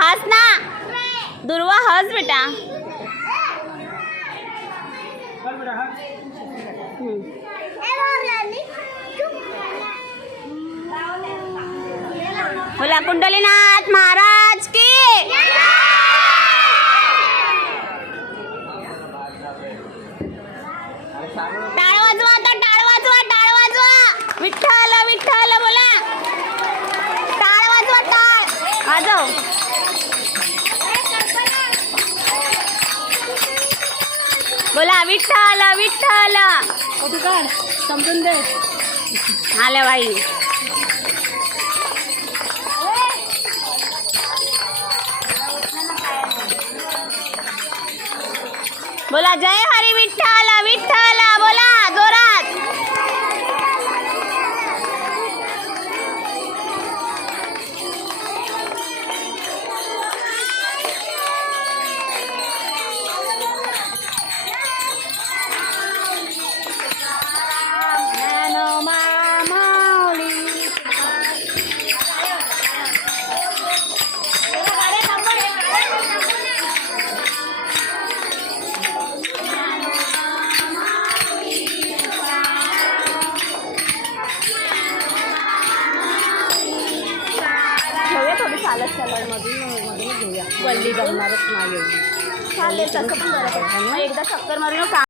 हस ना दुर्वा, हस बेटा. बोला कुंडलीनाथ महाराज की. टाळ वाजवा आता, टाळ वाजवा, टाळ वाजवा. विठ्ठल विठ्ठल बोला. टाळ वाजवा, टाळ वाजव. बोला विठ्ठल विठ्ठल. समजून दे आल्या बाई. बोला जय हरी विठ्ठल विठ्ठल बोला जोरात. चालत सॅलडमधून घेऊया. गल्ली गमणारच नाही चालेल तसं पण बरं. एकदा चक्कर मारून